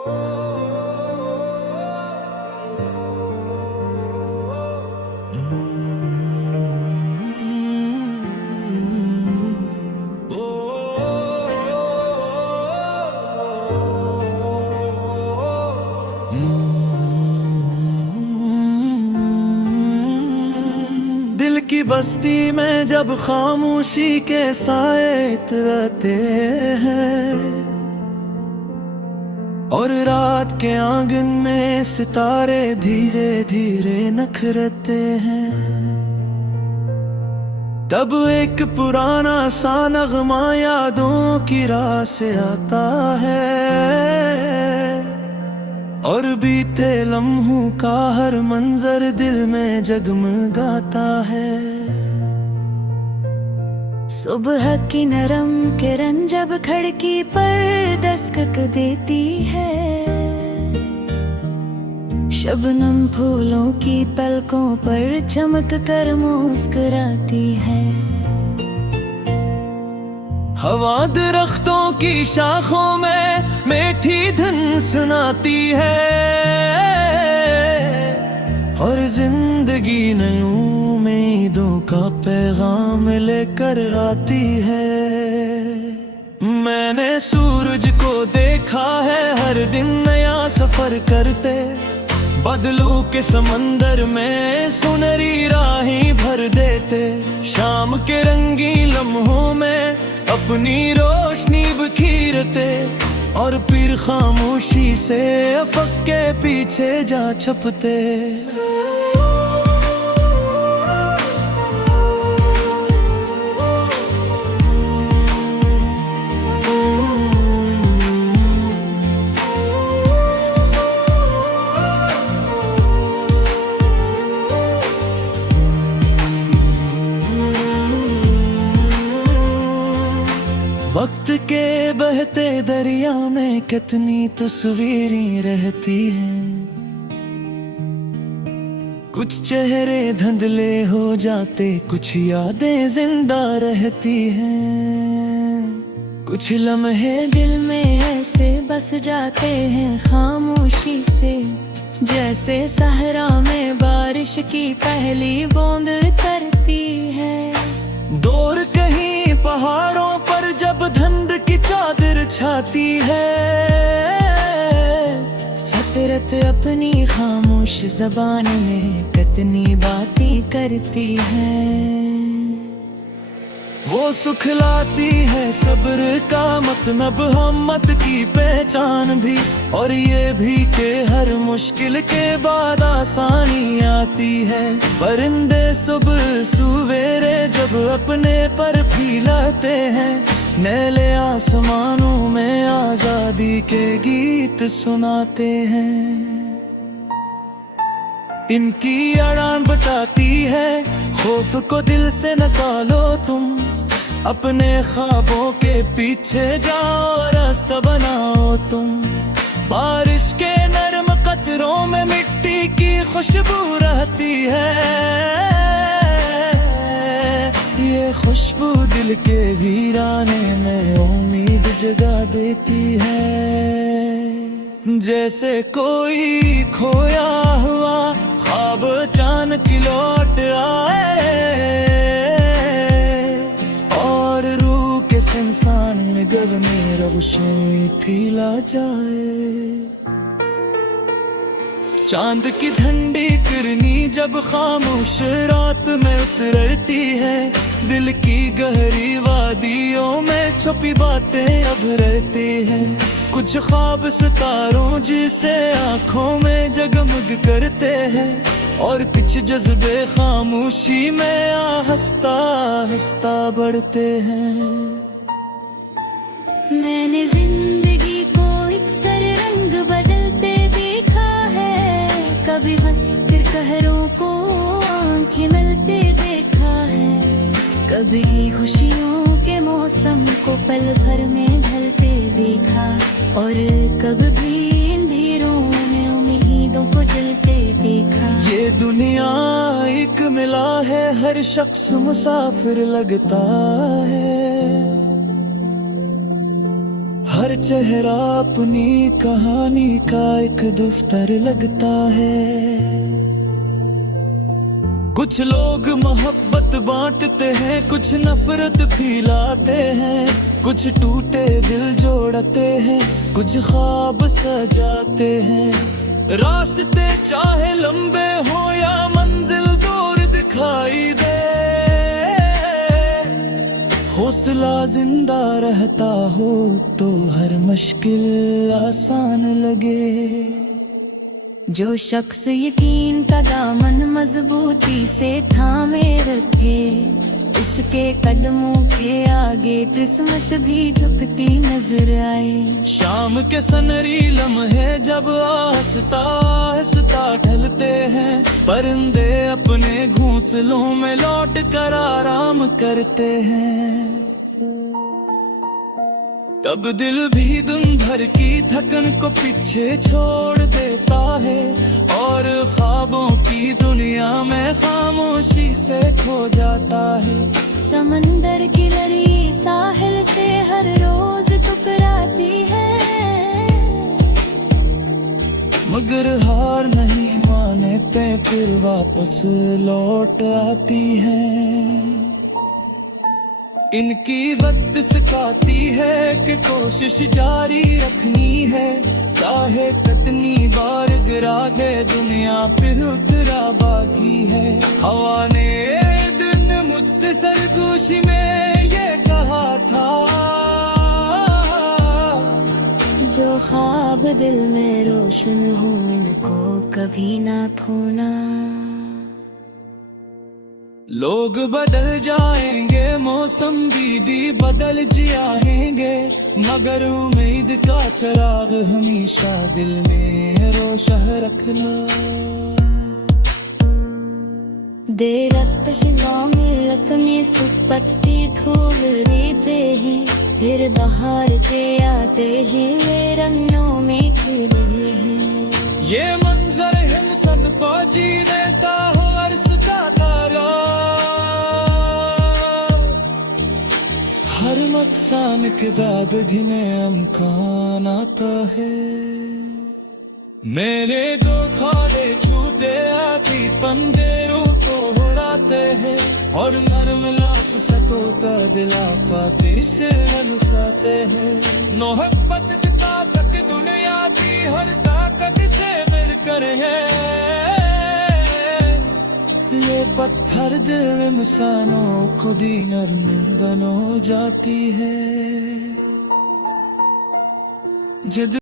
दिल की बस्ती में जब खामोशी के साए इतरते हैं और रात के आंगन में सितारे धीरे धीरे नखरते हैं, तब एक पुराना सा नगमा यादों की राह से आता है और बीते लम्हों का हर मंजर दिल में जगमगाता है। सुबह की नरम किरण जब खिड़की पर दस्तक देती है, शबनम फूलों की पलकों पर चमक कर मुस्कुराती है। हवा दरख्तों की शाखों में मीठी धुन सुनाती है और जिंदगी नई उम्मीदों का पैगाम लेकर आती है। मैंने सूरज को देखा है हर दिन नया सफर करते, बदलू के समंदर में सुनहरी राहें भर देते, शाम के रंगीन लम्हों में अपनी रोशनी बिखेरते और फिर खामोशी से अफक के पीछे जा छुपते। वक्त के बहते दरिया में कितनी तस्वीरें रहती हैं, कुछ चेहरे धुंधले हो जाते, कुछ यादें जिंदा रहती हैं, कुछ लम्हे दिल में ऐसे बस जाते हैं खामोशी से, जैसे सहरा में बारिश की पहली बूंद करती है। दूर कहीं पहाड़ों पर जब धुंध की चादर छाती है, फितरत अपनी खामोश ज़बान में कितनी बातें करती है। वो सुखलाती है सब्र का मतलब, हिम्मत की पहचान भी, और ये भी कि हर मुश्किल के बाद आसानी आती है। परिंदे सुबह सवेरे जब अपने पर फैलाते हैं, नीले आसमानों में आजादी के गीत सुनाते हैं। इनकी अड़ान बताती है खौफ को दिल से निकालो तुम, अपने ख्वाबों के पीछे जाओ रास्ता बनाओ तुम। बारिश के नरम कतरों में मिट्टी की खुशबू रहती है, ये खुशबू दिल के वीराने में उम्मीद जगा देती है। जैसे कोई खोया हुआ ख्वाब अचानक लौट आए और रूह के इंसान में गब में रोशनी फैला जाए। चांद की ठंडी किरनी जब खामोश रात में उतरती है, दिल की गहरी वादियों में छुपी बातें अब रहती हैं। कुछ ख्वाब सितारों जिसे आँखों में जगमग करते हैं, और कुछ जज्बे खामोशी में आहिस्ता आहिस्ता बढ़ते हैं। मैंने जिंदगी को अक्सर रंग बदलते देखा है, कभी हंस फिर कहरों को आंखें मिलते देखा है, कभी खुशियों के मौसम को पल भर में ढलते देखा, और कभी अंधेरों में उम्मीदों को जलते देखा। ये दुनिया एक मिला है, हर शख्स मुसाफिर लगता है, हर चेहरा अपनी कहानी का एक दफ्तर लगता है। कुछ लोग मोहब्बत बांटते हैं, कुछ नफरत फैलाते हैं, कुछ टूटे दिल जोड़ते हैं, कुछ ख्वाब सजाते हैं। रास्ते चाहे लंबे हो या मंजिल दूर दिखाई दे, हौसला जिंदा रहता हो तो हर मुश्किल आसान लगे। जो शख्स यकीन का दामन मजबूती से थामे रखे, उसके कदमों के आगे किस्मत भी झुकती नजर आए। शाम के सनरी लम्हे जब आहिस्ता आहिस्ता ढलते हैं, परिंदे अपने घोंसलों में लौट कर आराम करते हैं। तब दिल भी दिन भर की थकन को पीछे छोड़ देता है, और ख्वाबों की दुनिया में खामोशी से खो जाता है। समंदर की लड़ी साहिल से हर रोज टकराती है, मगर हार नहीं मानते फिर वापस लौट आती है। इनकी वक्त सिखाती है कि कोशिश जारी रखनी है, चाहे कितनी बार गिरा के दुनिया फिर उतरा बाकी है। हवा ने एक दिन मुझसे सरगोशी में ये कहा था, जो ख्वाब दिल में रोशन हो इनको कभी ना खोना। लोग बदल जाएंगे, मौसम भी बदल जाएंगे, मगर उम्मीद का चिराग हमेशा दिल में रोशन रखना। देरत शिवा मिलत में सुपत्ती फूल रहते हैं, फिर बाहर के आते हैं वे रंगों में खिले हैं। ये मंजर हिमसन पाजी देता हो अर्श का तारा, हर मकसान के दाद घिने अमकान आता है। मेरे दो खारे छूटे आती पंदेरों को उड़ाते हैं, और नरम लाफ सकोता दिला पाते से रलसाते हैं। मोहब्बत का तक दुनिया की हर ताकत से मिलकर है, ये पत्थर दिल इंसानों खुद ही नरम बनो जाती है। जिद